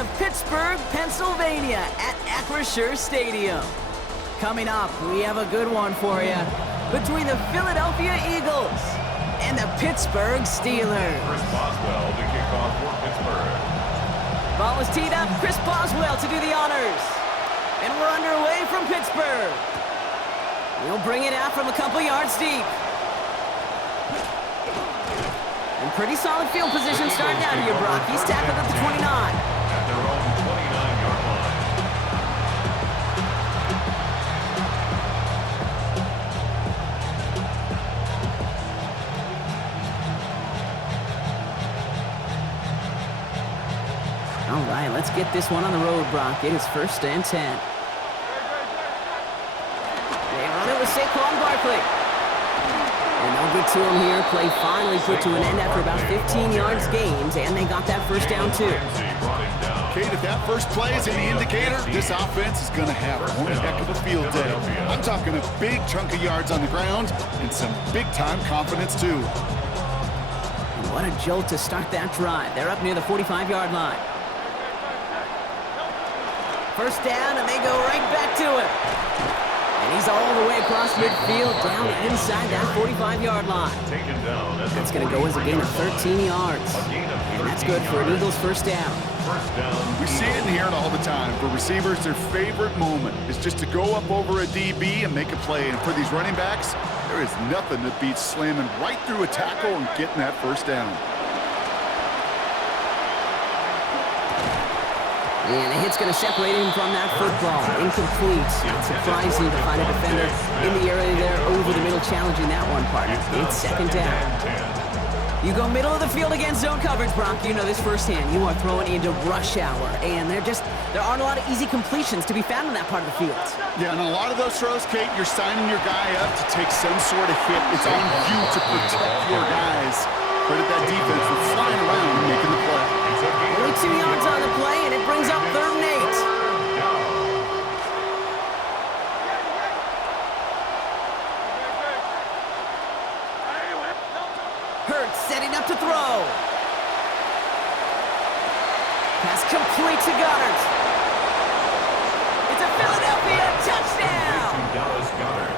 of Pittsburgh, Pennsylvania at Acrisure Stadium. Coming up, we have a good one for you between the Philadelphia Eagles and the Pittsburgh Steelers. Chris Boswell to kick off for Pittsburgh. Ball is teed up. Chris Boswell to do the honors. And we're underway from Pittsburgh. We'll bring it out from a couple yards deep. And pretty solid field position starting out here, Brock. He's tackled at the 29. At their own 29-yard line. All right, let's get this one on the road, Brock. It is 1st and 10. They run it with Saquon Barkley. And no good to him here. Play finally put to an end after about 15 yards gained, and they got that first down, too. Kate, if that first play is any indicator, this offense is going to have one heck of a field day. I'm talking a big chunk of yards on the ground and some big-time confidence, too. And what a jolt to start that drive. They're up near the 45-yard line. First down, and they go right back to it. And he's all the way across midfield, down inside that 45-yard line. That's going to go as a gain of 13 yards. And that's good for an Eagles first down. We see it and hear it all the time. For receivers, their favorite moment is just to go up over a DB and make a play. And for these running backs, there is nothing that beats slamming right through a tackle and getting that first down. And the hit's going to separate him from that football. Incomplete. Not surprising to find a defender in the area there over the middle challenging that one part. It's 2nd down. You go middle of the field against zone coverage, Brock. You know this firsthand. You are throwing into rush hour. And there aren't a lot of easy completions to be found in that part of the field. Yeah, and a lot of those throws, Kate, you're signing your guy up to take some sort of hit. It's on you to protect your guys. Credit that defense for flying around and making the play. Only 2 yards on the play, and it brings up 3rd and 8. Hurts setting up to throw. Pass complete to Goddard. It's a Philadelphia touchdown! Dallas Goddard.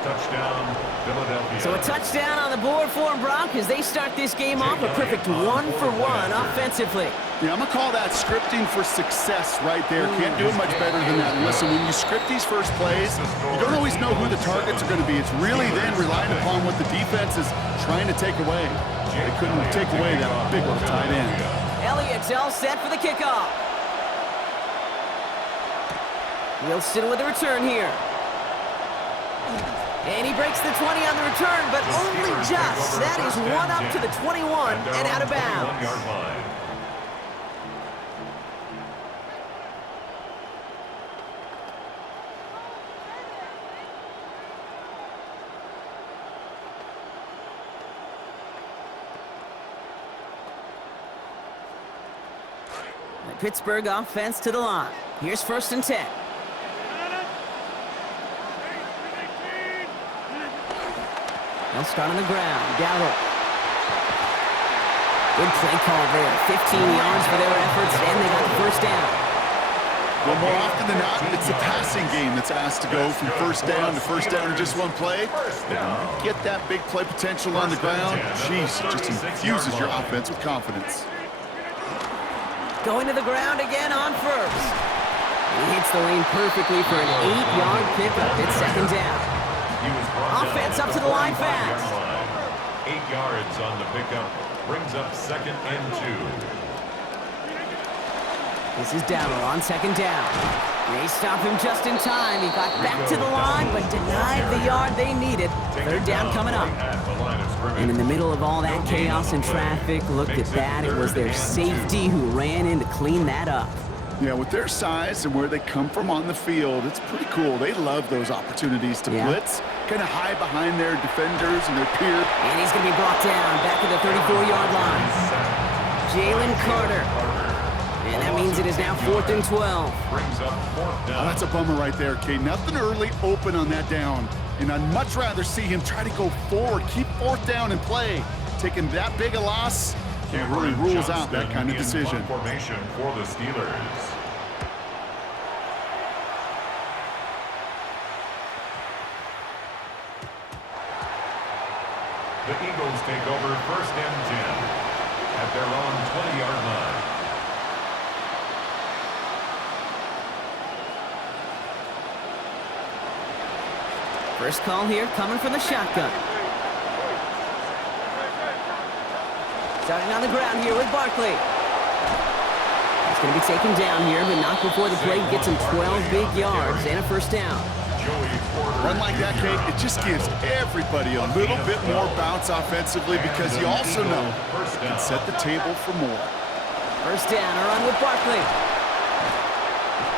Touchdown, Philadelphia. So a touchdown on the board for them, Brock, as they start this game off a perfect 1-for-1 offensively. Yeah, I'm going to call that scripting for success right there. Can't do it much better than that. And listen, when you script these first plays, you don't always know who the targets are going to be. It's really then relying upon what the defense is trying to take away. They couldn't take away that big old tight end. Elliott's all set for the kickoff. Wilson with the return here. And he breaks the 20 on the return, but only just. That is one up to the 21 and out of bounds. The Pittsburgh offense to the line. Here's 1st and 10. They'll start on the ground. Gallup. Good play call there. 15 yards for their efforts, and they got the first down. Well, more often than not, it's the passing game that's asked to go from first down to first down in just one play. Get that big play potential on the ground. Jeez, it just infuses your offense with confidence. Going to the ground again on first. He hits the lane perfectly for an 8-yard pickup. It's 2nd down. Offense up to the line fast. 8 yards on the pickup. Brings up 2nd and 2. This is Dowdle on 2nd down. They stop him just in time. He got back to the line, but denied the yard they needed. 3rd down coming up. And in the middle of all that chaos and traffic, look at that. It was their safety who ran in to clean that up. Yeah, with their size and where they come from on the field, it's pretty cool. They love those opportunities to blitz, kind of hide behind their defenders and their peer. And he's going to be brought down back at the 34-yard line. Jalen Carter. And that means it is now 4th and 12. Brings up 4th down. Oh, that's a bummer right there, Kate. Nothing early open on that down. And I'd much rather see him try to go forward, keep 4th down and play. Taking that big a loss, It really rules out that kind of decision. Formation for the Steelers. The Eagles take over 1st and 10 at their own 20-yard line. First call here coming from the shotgun. Starting on the ground here with Barkley. He's going to be taken down here, but not before the play gets him 12 big yards and a first down. Run like that, Kate, it just gives everybody a little bit more bounce offensively because you also know you can set the table for more. First down, a run with Barkley.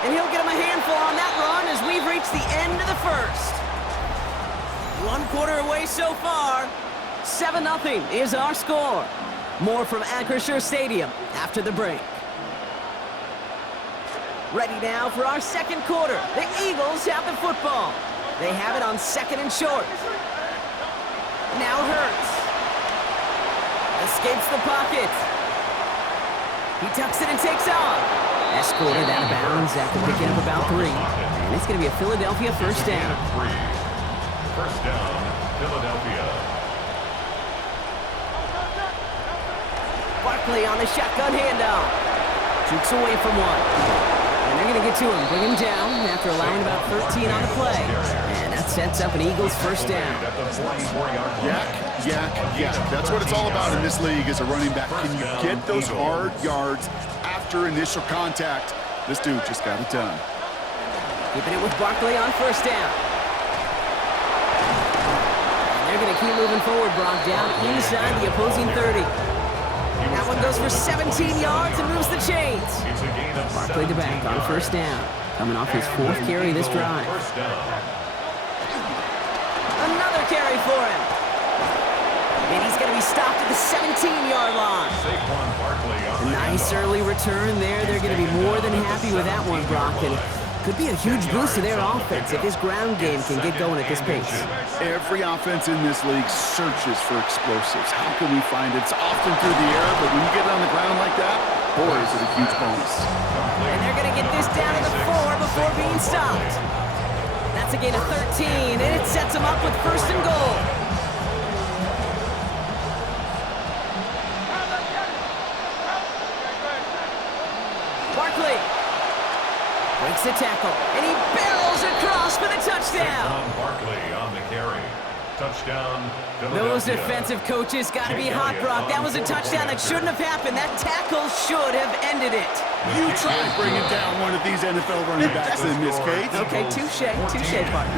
And he'll get him a handful on that run as we've reached the end of the first. 1 quarter away so far. 7-0 is our score. More from Acrisure Stadium after the break. Ready now for our second quarter. The Eagles have the football. They have it on 2nd and short. Now Hurts. Escapes the pocket. He tucks it and takes off. Escorted out of bounds after picking up about 3. And it's going to be a Philadelphia first down. First down, Philadelphia. Barkley on the shotgun handoff. Jukes away from one. And they're going to get to him, bring him down after allowing about 13 on the play. And that sets up an Eagles first down. Yak, yak, yak. That's what it's all about in this league as a running back. Can you get those hard yards after initial contact? This dude just got it done. Keeping it with Barkley on first down. They're going to keep moving forward, Brock, down inside the opposing 30. That one goes for 17 yards and moves the chains. Barkley to back on first down. Coming off his 4th carry this drive. Another carry for him. And he's going to be stopped at the 17-yard line. A nice early return there. They're going to be more than happy with that one, Brock. And could be a huge boost to their offense if this ground game can get going at this pace. Every offense in this league searches for explosives. How can we find it? It's often through the air, but when you get it on the ground like that, boy, is it a huge bonus. And they're going to get this down to the 4 before being stopped. That's a gain of 13, and it sets them up with 1st and goal. Barkley breaks the tackle, and he barrels across for the touchdown. Barkley on the carry. Touchdown, Those defensive coaches got to be hot, Brock. That was a touchdown that shouldn't have happened. That tackle should have ended it. You try bringing down one of these NFL running backs in this case. Okay, touche, partner.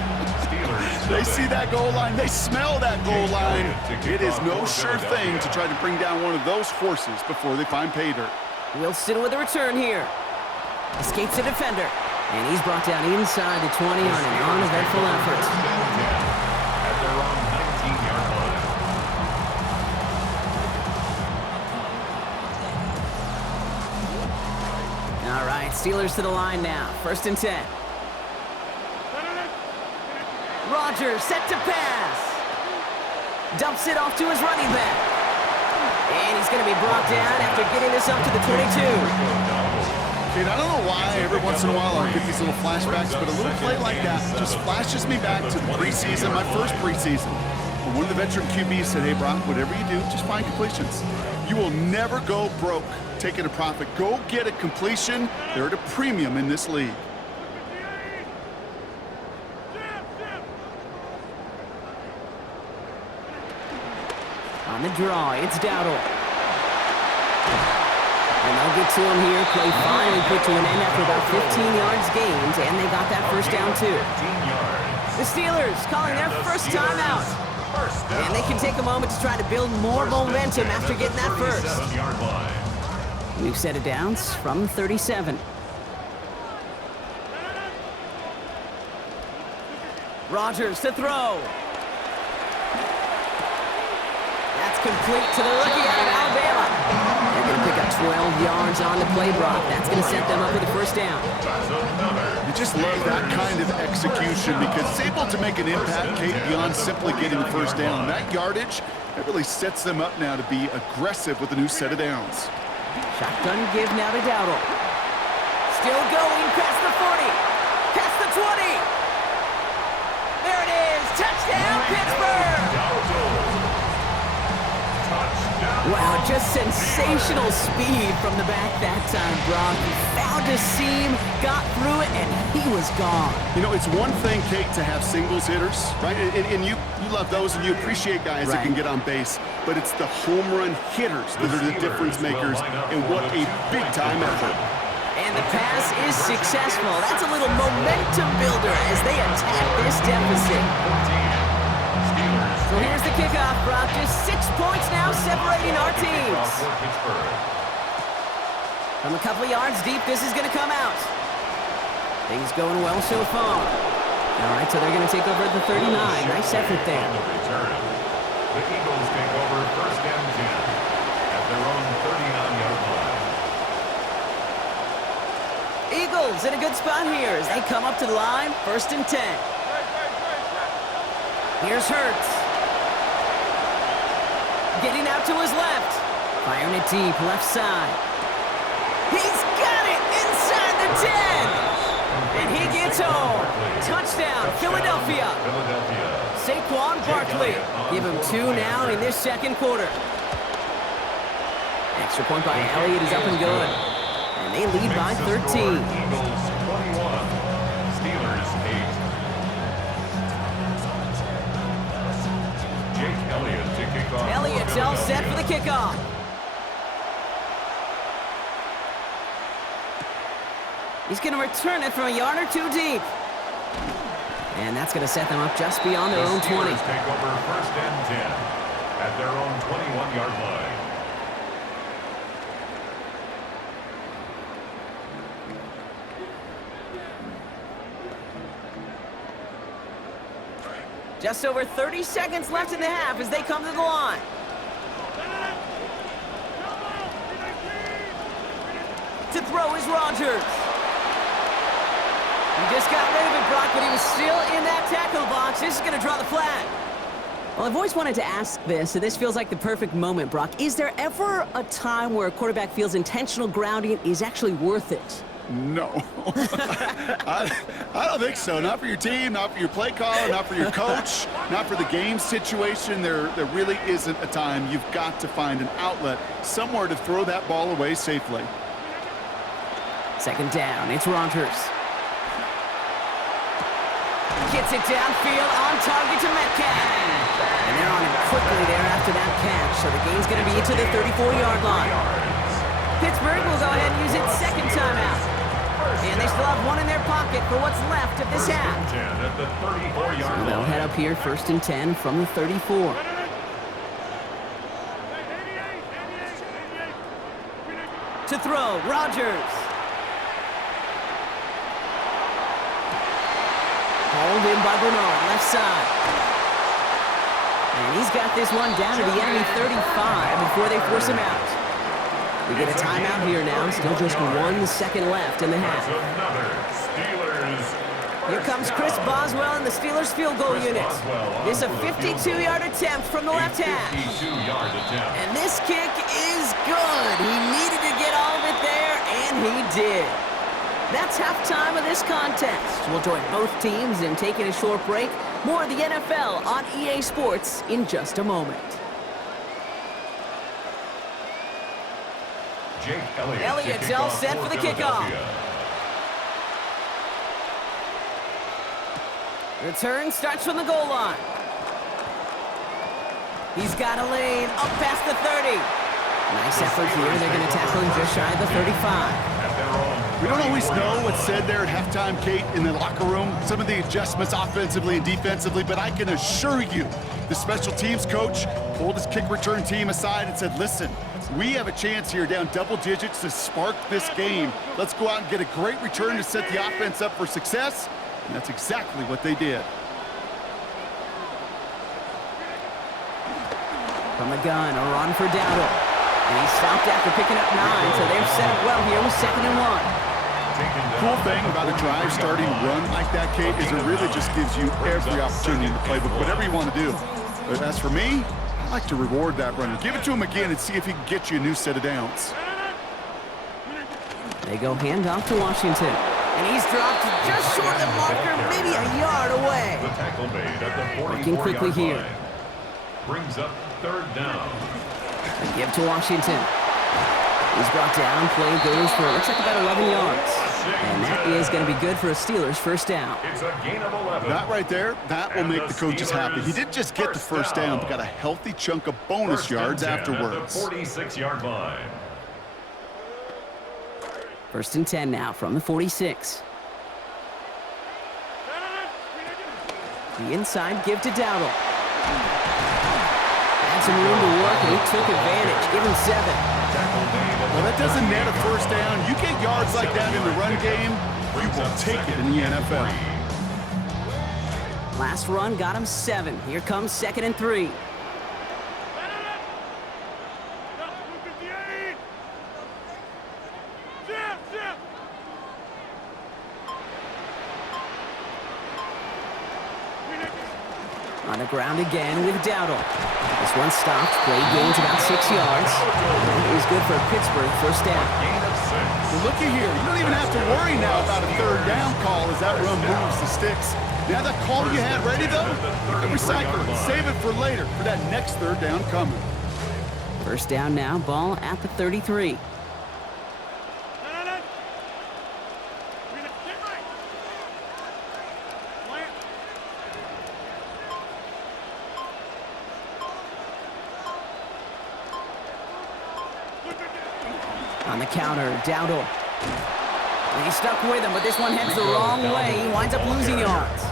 They see that goal line. They smell that goal line. It is no sure thing to try to bring down one of those horses before they find pay dirt. Wilson with a return here. Escapes the defender. And he's brought down inside the 20 on an uneventful effort. At their own 19-yard line. All right, Steelers to the line now. 1st and 10. Rodgers set to pass. Dumps it off to his running back. And he's going to be brought down after getting this up to the 22. I don't know why every once in a while I get these little flashbacks, but a little play like that just flashes me back to the preseason, my first preseason. When one of the veteran QBs said, hey, Brock, whatever you do, just find completions. You will never go broke taking a profit. Go get a completion. They're at a premium in this league. On the draw, it's Dowdle. And they'll get to him here. Play finally put to an end after about 15 yards gained, and they got that first down too. The Steelers calling their first timeout. And they can take a moment to try to build more momentum after getting that first. We've set it down from 37. Rodgers to throw. That's complete to the rookie out of Alabama. They pick up 12 yards on the play, Brock. That's going to set them up with a first down. You just love that kind of execution because it's able to make an impact, Kate, beyond simply getting the first down. That yardage, that really sets them up now to be aggressive with a new set of downs. Shotgun give now to Dowdle. Still going past the 40, past the 20. There it is, touchdown Pittsburgh! Wow, just sensational speed from the back that time, Brock. He found a seam, got through it, and he was gone. You know, it's one thing, Kate, to have singles hitters, right? And you love those and you appreciate guys that can get on base. But it's the home run hitters that are the difference makers, and what a big-time effort. And the pass is successful. That's a little momentum builder as they attack this deficit. So here's the kickoff, Brock. Just 6 points now separating our teams. From a couple of yards deep, this is going to come out. Things going well so far. All right, so they're going to take over at the 39. Nice effort there. The Eagles take over first and 10 at their own 39-yard line. Eagles in a good spot here as they come up to the line, first and 10. Here's Hurts. Getting out to his left. Firing it deep, left side. He's got it inside the 10. And he gets home. Touchdown, Philadelphia. Saquon Barkley. Give him 2 now in this second quarter. Extra point by Elliott is up and good. And they lead by 13. Eagles 21, Steelers 8. Jake Elliott to kick off. Elliott's all set for the kickoff. He's going to return it from a yard or 2 deep. And that's going to set them up just beyond their own 20. Take over first and 10 at their own 21-yard line. Just over 30 seconds left in the half as they come to the line. To throw is Rodgers. He just got rid of it, Brock, but he was still in that tackle box. This is going to draw the flag. Well, I've always wanted to ask this, and this feels like the perfect moment, Brock. Is there ever a time where a quarterback feels intentional grounding is actually worth it? No. I don't think so. Not for your team, not for your play caller, not for your coach, not for the game situation. There really isn't a time. You've got to find an outlet, somewhere to throw that ball away safely. Second down, it's Rodgers. Gets it downfield, on target to Metcalf. And they're on him quickly there after that catch, so the game's going to be to the 34-yard line. Pittsburgh will go ahead and use its second timeout. And they still have 1 in their pocket for what's left of this half. So they'll head up here, first and 10 from the 34. To throw, Rodgers. Hauled in by Bernard, left side. And he's got this one down to the enemy 35 before they force him out. We get a timeout here now. Still just 1 second left in the half. Here comes Chris Boswell in the Steelers field goal unit. This is a 52-yard attempt from the left hash. And this kick is good. He needed to get all of it there, and he did. That's halftime of this contest. We'll join both teams in taking a short break. More of the NFL on EA Sports in just a moment. Jake Elliott's all set for the kickoff. Return starts from the goal line. He's got a lane up past the 30. Nice effort here. They're going to tackle him just shy of the 35. We don't always know what's said there at halftime, Kate, in the locker room. Some of the adjustments offensively and defensively, but I can assure you the special teams coach pulled his kick return team aside and said, listen, we have a chance here down double digits to spark this game. Let's go out and get a great return to set the offense up for success. And that's exactly what they did. From the gun, a run for Dowdle. And he stopped after picking up 9, so they've set up well here with 2nd and 1. Cool thing about a drive starting run like that, Kate, is it really just gives you every opportunity in the playbook, whatever you want to do. But as for me, I like to reward that runner. Give it to him again and see if he can get you a new set of downs. They go handoff to Washington. And he's dropped just short of the marker, maybe a yard away. The tackle made at the Working quickly 44-yard here. line. Brings up 3rd down. And give to Washington. He's brought down. Play goes for, looks like about 11 yards. And that is going to be good for a Steelers 1st down. It's a gain of 11. That right there, that will make the coaches happy. He didn't just get the 1st down, but got a healthy chunk of bonus yards afterwards. At the 46-yard line. 1st and 10 now from the 46. The inside give to Dowdle. Had some room to work, and he took advantage. Give him 7. Well, that doesn't net a 1st down. You get yards like that in the run game, you will take it in the NFL. Last run got him 7. Here comes 2nd and 3. On the ground again with Dowdle. This one stopped. Play gains about 6 yards. It is good for Pittsburgh 1st down. Well, looky here. You don't even have to worry now about a 3rd down call as that run moves the sticks. Now that call you had ready, though, you can recycle it. Save it for later for that next 3rd down coming. 1st down now. Ball at the 33. On the counter, Dowdle. And he's stuck with him, but this one heads the wrong way. He winds up losing yards.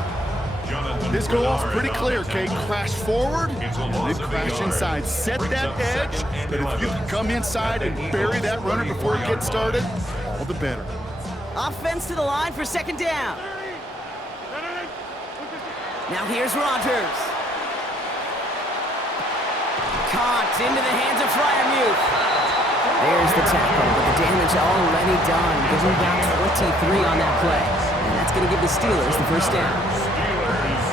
This goal is pretty clear, Kate. Crash forward and then crash inside. Set that edge, but if you can come inside and bury that runner before it gets started, all the better. Offense to the line for 2nd down. Now here's Rodgers. Caught into the hands of Freiermuth. There's the tackle, but the damage already done. Gives him about 23 on that play. And that's going to give the Steelers the 1st down. Steelers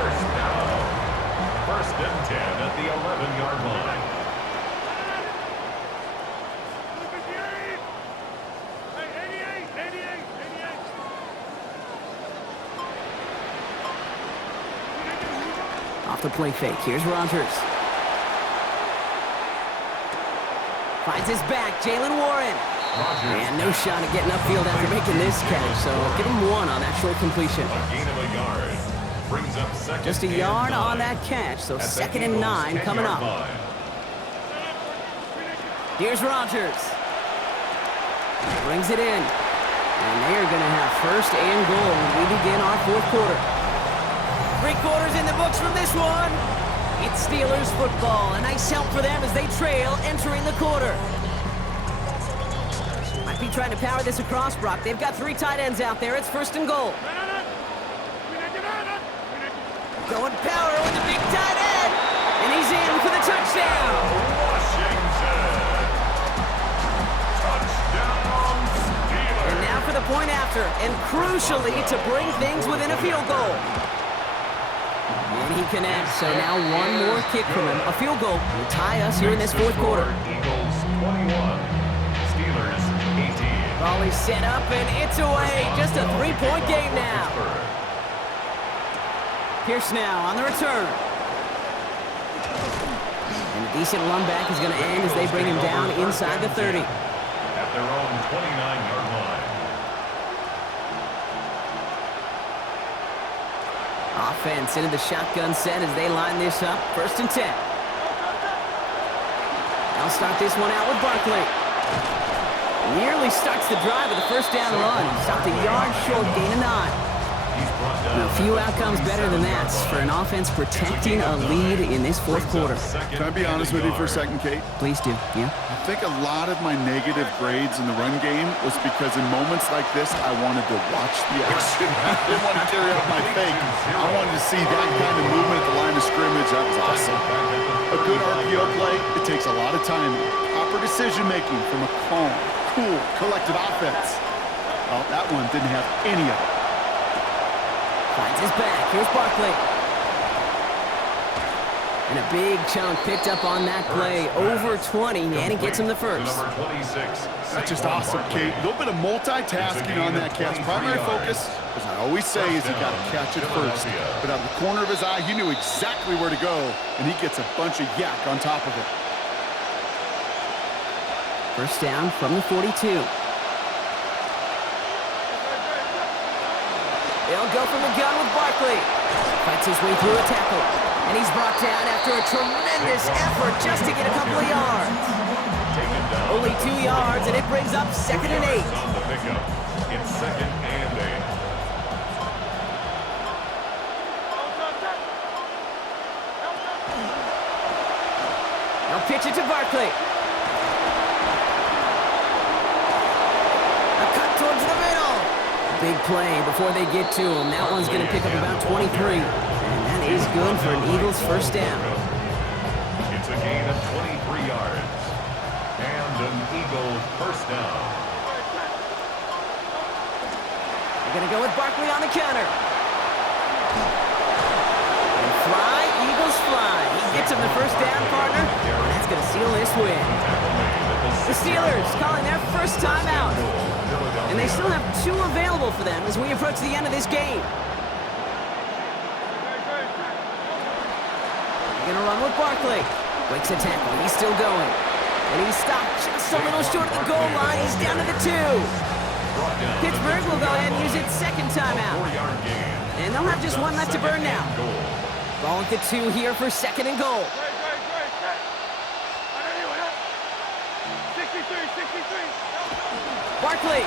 1st down. 1st and 10 at the 11-yard line. Off the play fake. Here's Rodgers. Finds his back, Jalen Warren. And no shot at getting upfield after making this catch, so give him 1 on that short completion. A gain of a yard. Brings up 2nd. Just a yard on that catch, so 2nd and 9 coming up. Here's Rodgers. Brings it in. And they are going to have 1st and goal when we begin our 4th quarter. 3 quarters in the books from this one. It's Steelers football. A nice help for them as they trail entering the quarter. Might be trying to power this across, Brock. They've got 3 tight ends out there. It's 1st and goal. Going power with the big tight end. And he's in for the touchdown. Washington. Touchdown Steelers. And now for the point after. And crucially to bring things within a field goal. And he connects, so now 1 more kick from him. A field goal will tie us here in this 4th quarter. Eagles 21, Steelers 18. Ball is set up, and it's away. Just a 3-point game now. Pierce now on the return. And a decent run back is going to end as they bring him down inside the 30. At their own 29-yard line. Offense into the shotgun set as they line this up. 1st and 10. They'll start this one out with Barkley. Nearly starts the drive with a 1st down run. Stopped a yard short, gain of 9. A few outcomes better than that for an offense protecting a lead in this 4th quarter. Can I be honest with you for a second, Kate? Please do, yeah. I think a lot of my negative grades in the run game was because in moments like this, I wanted to watch the action. I didn't want to carry out my fake. I wanted to see that kind of movement at the line of scrimmage. That was awesome. A good RPO play, it takes a lot of time. Proper proper decision-making from a calm, cool, collected offense. Well, that one didn't have any of it. Finds his back. Here's Barkley. And a big chunk picked up on that play. Over 20, and he gets him the first. Number 26. That's just awesome, Kate. A little bit of multitasking on that catch. Primary focus, as I always say, is he got to catch it first. But out of the corner of his eye, he knew exactly where to go, and he gets a bunch of yak on top of it. First down from the 42. They'll go from the gun with Barkley. Fights his way through a tackle. And he's brought down after a tremendous effort just to get a couple of yards. Only 2 yards, and it brings up 2nd and 8. On the pickup. It's 2nd and 8. They'll pitch it to Barkley. A cut towards the middle. Big play before they get to him. That one's going to pick up about 23. And that is good for an Eagles first down. It's a gain of 23 yards. And an Eagles first down. They're going to go with Barkley on the counter. And fly, Eagles fly. He gets him the first down, partner. And that's going to seal this win. The Steelers calling their first time out. And they still have 2 available for them as we approach the end of this game. They're going to run with Barkley. Breaks a tackle. He's still going. And he's stopped just a little short of the goal line. He's down to the 2. Pittsburgh will go ahead and use its second timeout. And they'll have just 1 left to burn now. Ball at the 2 here for 2nd and goal. Barkley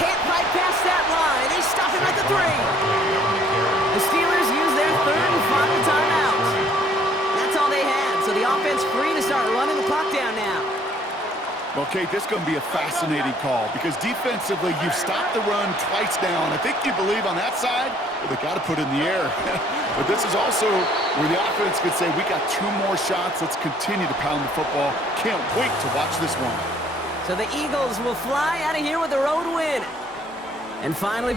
can't bypass that line. They stop him at the 3. The Steelers use their 3rd and final timeout. That's all they had, so the offense free to start running the clock down now. Well, Kate, this is going to be a fascinating call because defensively, you've stopped the run twice now, and I think you believe on that side, well, they got to put it in the air. But this is also where the offense could say, we got 2 more shots. Let's continue to pound the football. Can't wait to watch this one. So the Eagles will fly out of here with a road win. And finally,